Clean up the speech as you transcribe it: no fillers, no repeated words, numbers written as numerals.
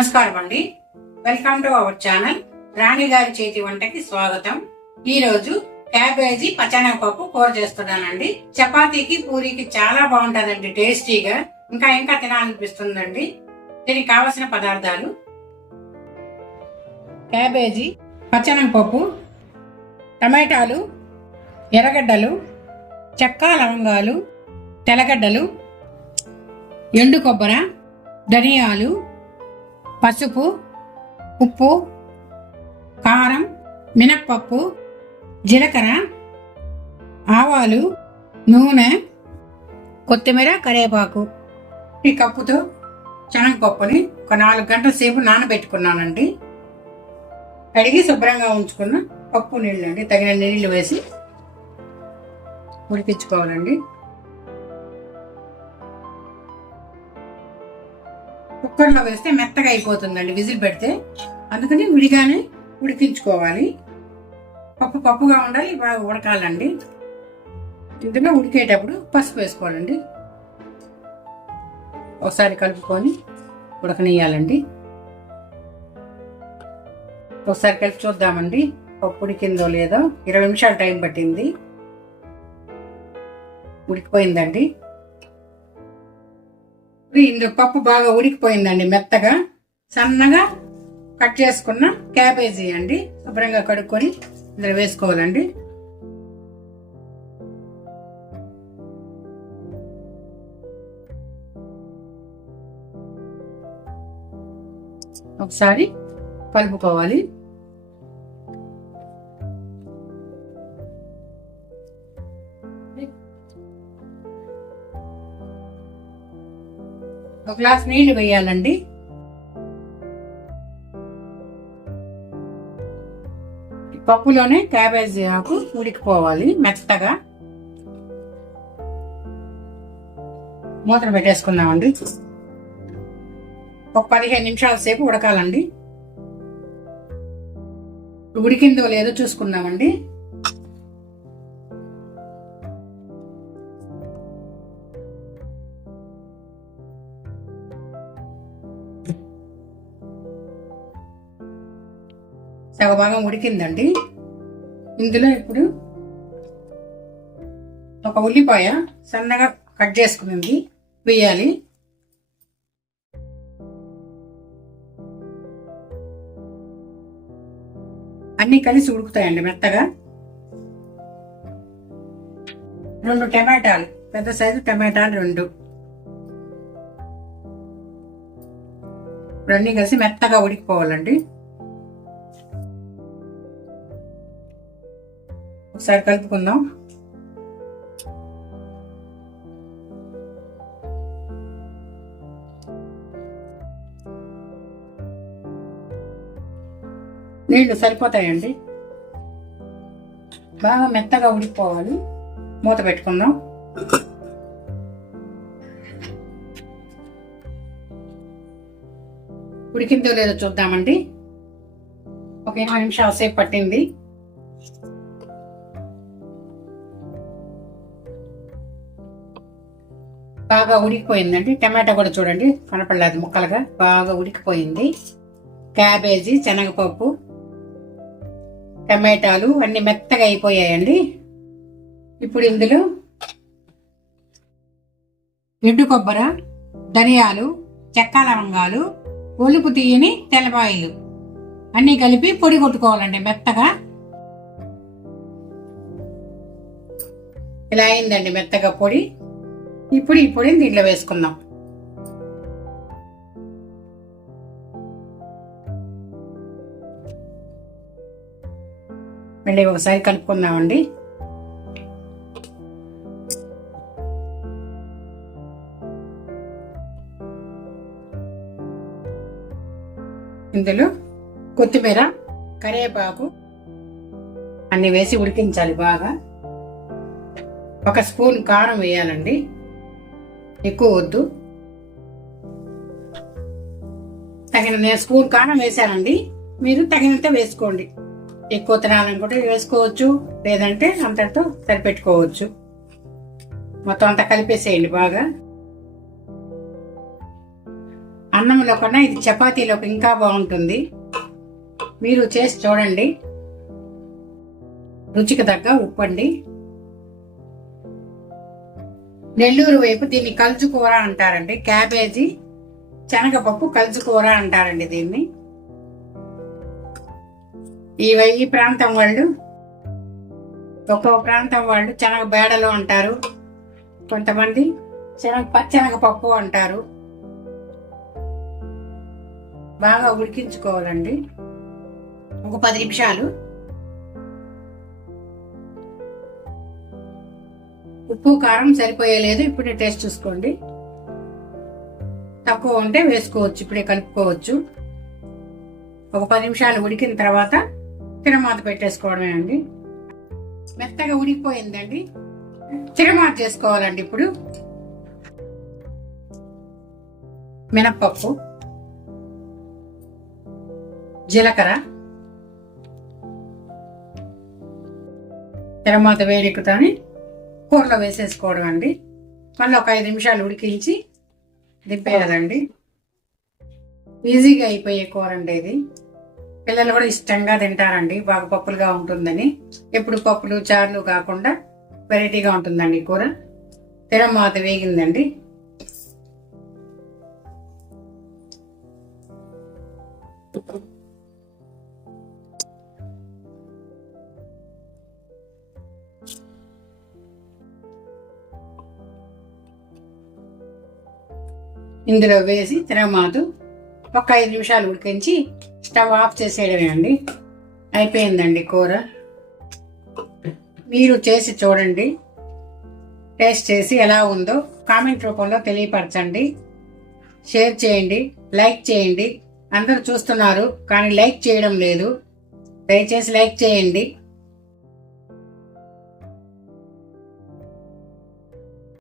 నమస్కారం అండి. Welcome to our channel. Rani గారి చేతి వంటకి స్వాగతం. ఈ రోజు క్యాబేజీ పచ్చనగపప్పు కూర చేస్తున్నానండి. చపాతీకి పూరీకి చాలా బాగుంటదండి, టేస్టీగా ఇంకా తినాలనిపిస్తుందండి. దీనికి కావలసిన పదార్థాలు: క్యాబేజీ, పచ్చనగపప్పు, టమాటాలు, ఎర్రగడ్డలు, చెక్క లవంగాలు, తెల్లగడ్డలు, ఎండు కొబ్బరి, ధనియాలు, పసుపు, ఉప్పు, కారం, మినప్పప్పు, జీలకర్ర, ఆవాలు, నూనె, కొత్తిమీర, కరివేపాకు. ఈ కప్పుతో శనగపప్పుని ఒక 4 గంటల సేపు నానబెట్టుకున్నానండి. కడిగి శుభ్రంగా ఉంచుకున్న పప్పు నీళ్ళండి, తగిన నీళ్లు వేసి ఉడికించుకోవాలండి. కుక్కర్లో వేస్తే మెత్తగా అయిపోతుందండి విజిల్ పెడితే, అందుకని విడిగానే ఉడికించుకోవాలి. పప్పుగా ఉండాలి, బాగా ఉడకాలండి. ఇందులో ఉడికేటప్పుడు పసుపు వేసుకోవాలండి. ఒకసారి కలుపుకొని ఉడకనియాలండి. ఒకసారి కలిపి చూద్దామండి పప్పు ఉడికిందో లేదో. 20 నిమిషాలు టైం పట్టింది. ఉడికిపోయిందండి. ఇందులో పప్పు బాగా ఉడికిపోయిందండి, మెత్తగా. సన్నగా కట్ చేసుకున్న క్యాబేజీ అండి, శుభ్రంగా కడుక్కొని ఇందులో వేసుకోవాలండి. ఒకసారి కలుపుకోవాలి. ఒక గ్లాస్ నీళ్లు వేయాలండి. పప్పులోనే క్యాబేజీ ఆకు ఉడికిపోవాలి మెత్తగా. మూతను పెట్టేసుకుందామండి. ఒక 15 నిమిషాల సేపు ఉడకాలండి. ఉడికిందో లేదో చూసుకుందామండి. సగభాగం ఉడికిందండి. ఇందులో ఇప్పుడు ఒక ఉల్లిపాయ సన్నగా కట్ చేసుకునింది వేయాలి. అన్ని కలిసి ఉడుకుతాయండి మెత్తగా. 2 టమాటాలు, పెద్ద సైజు టమాటాలు 2. ఇప్పుడు అన్ని కలిసి మెత్తగా ఉడికిపోవాలండి. ఒకసారి కలుపుకుందాం. నీళ్లు సరిపోతాయండి. బాగా మెత్తగా ఉడికిపోవాలి. మూత పెట్టుకుందాం. ఉడికిందో లేదో చూద్దామండి. ఒక 20 నిమిషాల సేపు పట్టింది. బాగా ఉడికిపోయిందండి. టమాటా కూడా చూడండి, కనపడలేదు ముక్కలుగా, బాగా ఉడికిపోయింది. క్యాబేజీ, శనగపప్పు, టమాటాలు అన్ని మెత్తగా అయిపోయాయండి. ఇప్పుడు ఇందులో ఎండు కొబ్బరి, ధనియాలు, చెక్క లవంగాలు, ఒలుపు తీయని తెల్లబాయలు అన్ని కలిపి పొడి కొట్టుకోవాలండి మెత్తగా. ఇలా అయిందండి మెత్తగా పొడి. ఇప్పుడు ఈ పొడిని దీంట్లో వేసుకుందాం. మళ్ళీ ఒకసారి కలుపుకుందామండి. ఇందులో కొత్తిమీర, కరివేపాకు అన్ని వేసి ఉడికించాలి బాగా. 1 స్పూన్ కారం వేయాలండి, ఎక్కువ వద్దు. నేను స్పూన్ కారం వేసానండి, మీరు తగినంత వేసుకోండి. ఎక్కువ తినాలనుకుంటే వేసుకోవచ్చు, లేదంటే అంతటితో సరిపెట్టుకోవచ్చు. మొత్తం అంతా కలిపేసేయండి బాగా. అన్నంలో కన్నా ఇది చపాతీలోకి ఇంకా బాగుంటుంది. మీరు చేసి చూడండి. రుచికి తగ్గ ఉప్పు అండి. నెల్లూరు వైపు దీన్ని కలుజుకూర అంటారండి. క్యాబేజీ శనగపప్పు కలుజుకూర అంటారండి దీన్ని. ఈ ప్రాంతం వాళ్ళు ఒక్కో ప్రాంతం వాళ్ళు శనగ బేడలు అంటారు, కొంతమంది పచ్చెనగపప్పు అంటారు. బాగా ఉడికించుకోవాలండి ఒక 10 నిమిషాలు. ఉప్పు కారం సరిపోయలేదు, ఇప్పుడే టేస్ట్ చూసుకోండి. తక్కువ ఉంటే వేసుకోవచ్చు, ఇప్పుడే కలుపుకోవచ్చు. ఒక 10 నిమిషాలు ఉడికిన తర్వాత తిరమాత పెట్టేసుకోవడమే అండి. మెత్తగా ఉడికిపోయిందండి, తిరమాత చేసుకోవాలండి. ఇప్పుడు మినప్పప్పు, జీలకర్ర, తిరమాత వేడెక్కుతాని కూరలో వేసేసుకోవడం అండి. మళ్ళీ ఒక 5 నిమిషాలు ఉడికించి దింపేయాలండి. ఈజీగా అయిపోయే కూర అండి ఇది. పిల్లలు కూడా ఇష్టంగా తింటారండి, బాగా పప్పులుగా ఉంటుందని. ఎప్పుడు పప్పులు చారులు కాకుండా వెరైటీగా ఉంటుందండి కూర. తిరమాత వేగిందండి. ఇందులో వేసి తిరమాతు ఒక 5 నిమిషాలు ఉడికించి స్టవ్ ఆఫ్ చేసేయడమే అండి. అయిపోయిందండి కూర. మీరు చేసి చూడండి, టేస్ట్ చేసి ఎలా ఉందో కామెంట్ రూపంలో తెలియపరచండి. షేర్ చేయండి, లైక్ చేయండి. అందరూ చూస్తున్నారు కానీ లైక్ చేయడం లేదు. దయచేసి లైక్ చేయండి.